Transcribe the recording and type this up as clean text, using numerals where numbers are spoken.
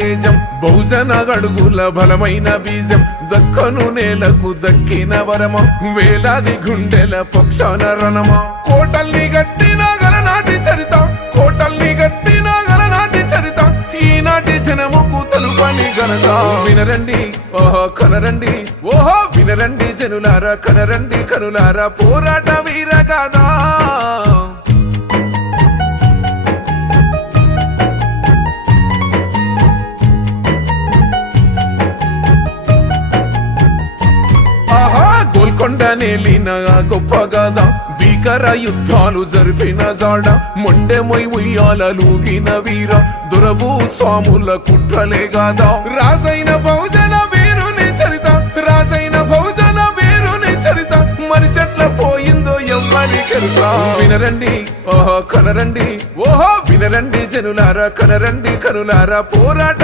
తేజం బహుజన గడుగుల బలమైన బీజం దక్కను నేలకు దక్కిన వరమ వేలాది గుండెల పక్షాన రణమ కోటల్ని గట్టిన గలనాటి చరిత కోటల్ని గట్టిన గలనాటి చరిత ఈనాటి జనముకు తెలుపని ఘనత వినరండి ఓహో కనరండి ఓహో వినరండి జనులారా కనరండి కనులారా పోరాట వీరగాథ గోల్కొండ నేలిన గొప్ప గాథ భీకర యుద్ధాలు జరిపిన జాడ మొండె మొయ్ ఉయ్యాలూగిన వీర దురభూ స్వాముల కుట్రలే గాథ రాజైన బహుజన వీరుని చరిత రాజైన బహుజన వీరుని చరిత మరి చెట్ల పోయిందో ఎవ్వరి కెరుక వినరండి ఓహో కనరండి ఓహో వినరండి జనులారా కనరండి కనులారా పోరాట